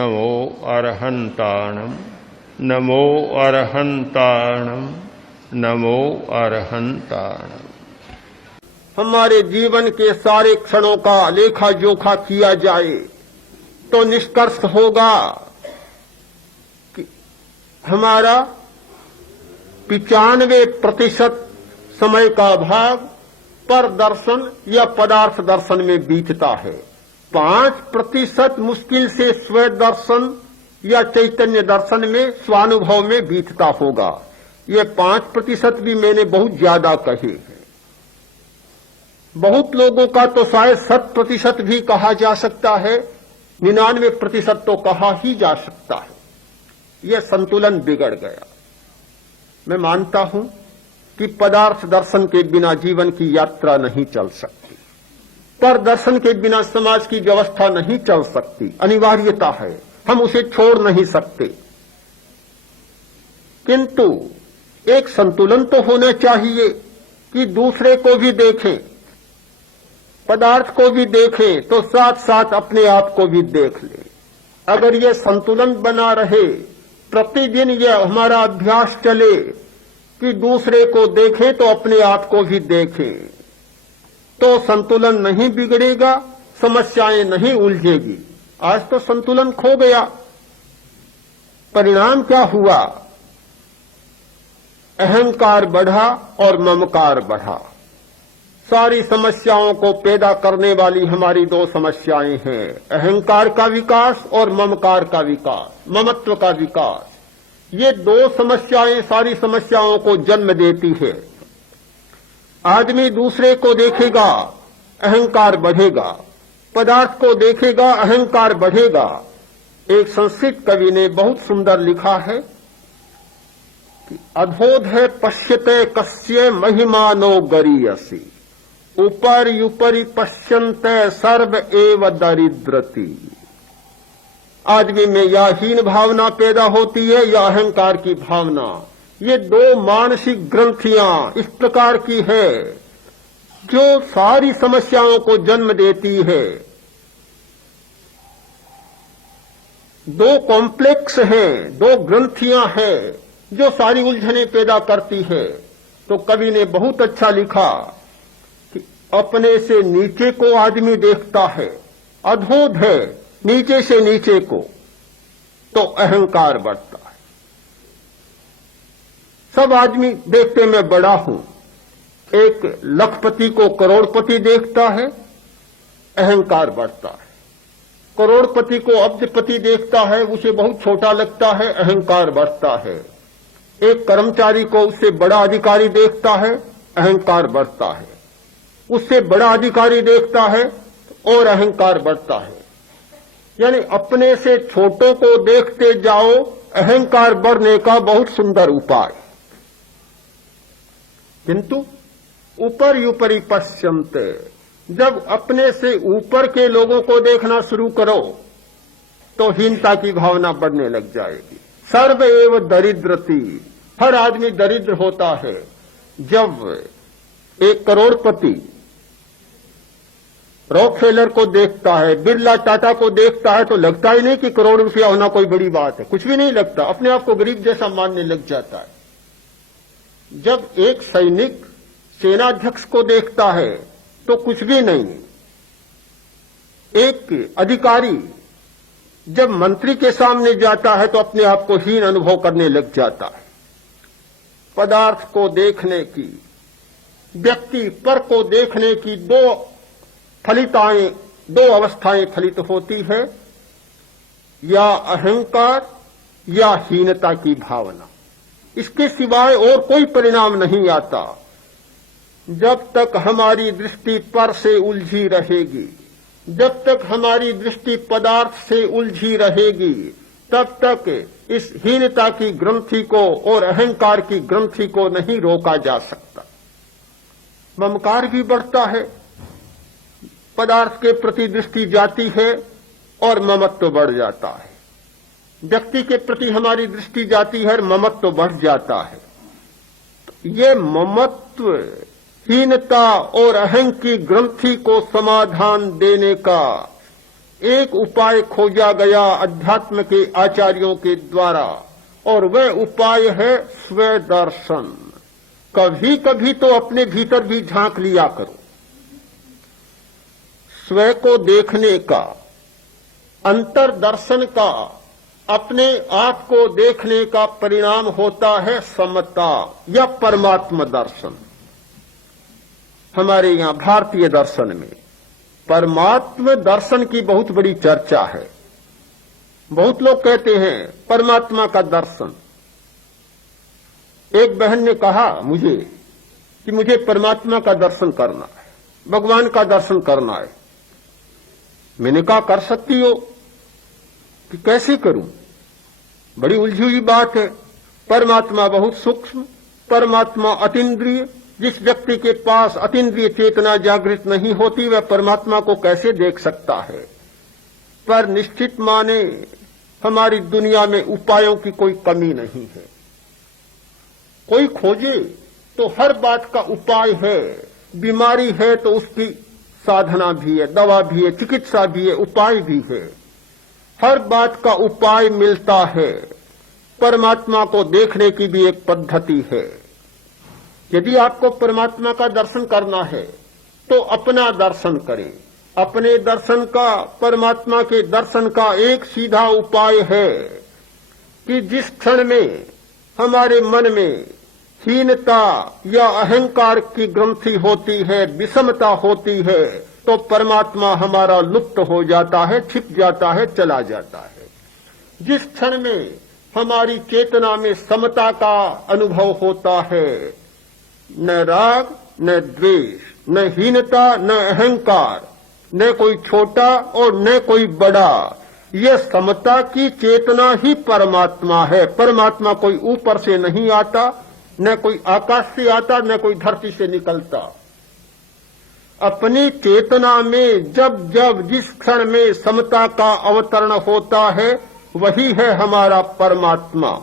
नमो अरहन्ताणं नमो अरहन्ताणं नमो अरहन्ताणं। हमारे जीवन के सारे क्षणों का लेखा जोखा किया जाए तो निष्कर्ष होगा कि हमारा 95% समय का भाग पर दर्शन या पदार्थ दर्शन में बीतता है। 5% मुश्किल से स्व दर्शन या चैतन्य दर्शन में स्वानुभव में बीतता होगा। ये 5% भी मैंने बहुत ज्यादा कहे हैं। बहुत लोगों का तो शायद 100% भी कहा जा सकता है, 99% तो कहा ही जा सकता है। यह संतुलन बिगड़ गया। मैं मानता हूं कि पदार्थ दर्शन के बिना जीवन की यात्रा नहीं चल सकती, पर दर्शन के बिना समाज की व्यवस्था नहीं चल सकती, अनिवार्यता है, हम उसे छोड़ नहीं सकते। किंतु एक संतुलन तो होना चाहिए कि दूसरे को भी देखें, पदार्थ को भी देखें तो साथ साथ अपने आप को भी देख लें। अगर यह संतुलन बना रहे, प्रतिदिन यह हमारा अभ्यास चले कि दूसरे को देखें तो अपने आप को भी देखें, तो संतुलन नहीं बिगड़ेगा, समस्याएं नहीं उलझेगी। आज तो संतुलन खो गया। परिणाम क्या हुआ? अहंकार बढ़ा और ममकार बढ़ा। सारी समस्याओं को पैदा करने वाली हमारी 2 समस्याएं हैं, अहंकार का विकास और ममकार का विकास, ममत्व का विकास। ये 2 समस्याएं सारी समस्याओं को जन्म देती है। आदमी दूसरे को देखेगा, अहंकार बढ़ेगा, पदार्थ को देखेगा, अहंकार बढ़ेगा। एक संस्कृत कवि ने बहुत सुंदर लिखा है कि अधोधे पश्यते कस्य महिमानो गरीयसी ऊपर यूपरी पश्यन्ते सर्व एव दरिद्रति। आदमी में या हीन भावना पैदा होती है या अहंकार की भावना। ये 2 मानसिक ग्रंथियां इस प्रकार की है जो सारी समस्याओं को जन्म देती है। 2 कॉम्प्लेक्स हैं, 2 ग्रंथियां हैं जो सारी उलझने पैदा करती है। तो कवि ने बहुत अच्छा लिखा कि अपने से नीचे को आदमी देखता है, अधोध है, नीचे से नीचे को, तो अहंकार बढ़ता है। सब आदमी देखते मैं बड़ा हूं। एक लखपति को करोड़पति देखता है, अहंकार बढ़ता है। करोड़पति को अब्जपति देखता है, उसे बहुत छोटा लगता है, अहंकार बढ़ता है। एक कर्मचारी को उससे बड़ा अधिकारी देखता है, अहंकार बढ़ता है। उससे बड़ा अधिकारी देखता है और अहंकार बढ़ता है। यानी अपने से छोटों को देखते जाओ, अहंकार बढ़ने का बहुत सुंदर उपाय। किंतु ऊपर यूपरी पश्यन्ते, जब अपने से ऊपर के लोगों को देखना शुरू करो तो हीनता की भावना बढ़ने लग जाएगी। सर्व एव दरिद्रति, हर आदमी दरिद्र होता है। जब एक करोड़पति रॉकफेलर को देखता है, बिरला टाटा को देखता है, तो लगता ही नहीं कि करोड़ रुपया होना कोई बड़ी बात है, कुछ भी नहीं लगता, अपने आप को गरीब जैसा मानने लग जाता है। जब एक सैनिक सेनाध्यक्ष को देखता है तो कुछ भी नहीं। एक अधिकारी जब मंत्री के सामने जाता है तो अपने आप को हीन अनुभव करने लग जाता है। पदार्थ को देखने की, व्यक्ति पर को देखने की 2 फलिताएं, 2 अवस्थाएं फलित होती है, या अहंकार या हीनता की भावना। इसके सिवाय और कोई परिणाम नहीं आता। जब तक हमारी दृष्टि पर से उलझी रहेगी, जब तक हमारी दृष्टि पदार्थ से उलझी रहेगी, तब तक इस हीनता की ग्रंथि को और अहंकार की ग्रंथि को नहीं रोका जा सकता। ममकार भी बढ़ता है, पदार्थ के प्रति दृष्टि जाती है और ममत्व बढ़ जाता है। व्यक्ति के प्रति हमारी दृष्टि जाती है और ममत्व बढ़ जाता है। ये ममत्व, हीनता और अहं की ग्रंथि को समाधान देने का एक उपाय खोजा गया अध्यात्म के आचार्यों के द्वारा, और वह उपाय है स्व दर्शन। कभी कभी तो अपने भीतर भी झांक लिया करो। स्व को देखने का, अंतर दर्शन का, अपने आप को देखने का परिणाम होता है समता या परमात्म दर्शन। हमारे यहां भारतीय दर्शन में परमात्म दर्शन की बहुत बड़ी चर्चा है। बहुत लोग कहते हैं परमात्मा का दर्शन। एक बहन ने कहा मुझे कि मुझे परमात्मा का दर्शन करना है, भगवान का दर्शन करना है। मैंने कहा कर सकती हो, कि कैसे करूं? बड़ी उलझी हुई बात है। परमात्मा बहुत सूक्ष्म, परमात्मा अतीन्द्रिय। जिस व्यक्ति के पास अतीन्द्रिय चेतना जागृत नहीं होती वह परमात्मा को कैसे देख सकता है? पर निश्चित माने हमारी दुनिया में उपायों की कोई कमी नहीं है। कोई खोजे तो हर बात का उपाय है। बीमारी है तो उसकी साधना भी है, दवा भी है, चिकित्सा भी है, उपाय भी है। हर बात का उपाय मिलता है। परमात्मा को देखने की भी एक पद्धति है। यदि आपको परमात्मा का दर्शन करना है तो अपना दर्शन करें। अपने दर्शन का, परमात्मा के दर्शन का एक सीधा उपाय है कि जिस क्षण में हमारे मन में हीनता या अहंकार की ग्रंथि होती है, विषमता होती है, तो परमात्मा हमारा लुप्त हो जाता है, छिप जाता है, चला जाता है। जिस क्षण में हमारी चेतना में समता का अनुभव होता है, न राग न द्वेष, न हीनता न अहंकार, न कोई छोटा और न कोई बड़ा, यह समता की चेतना ही परमात्मा है। परमात्मा कोई ऊपर से नहीं आता, न कोई आकाश से आता, न कोई धरती से निकलता। अपनी चेतना में जब जब जिस क्षण में समता का अवतरण होता है वही है हमारा परमात्मा।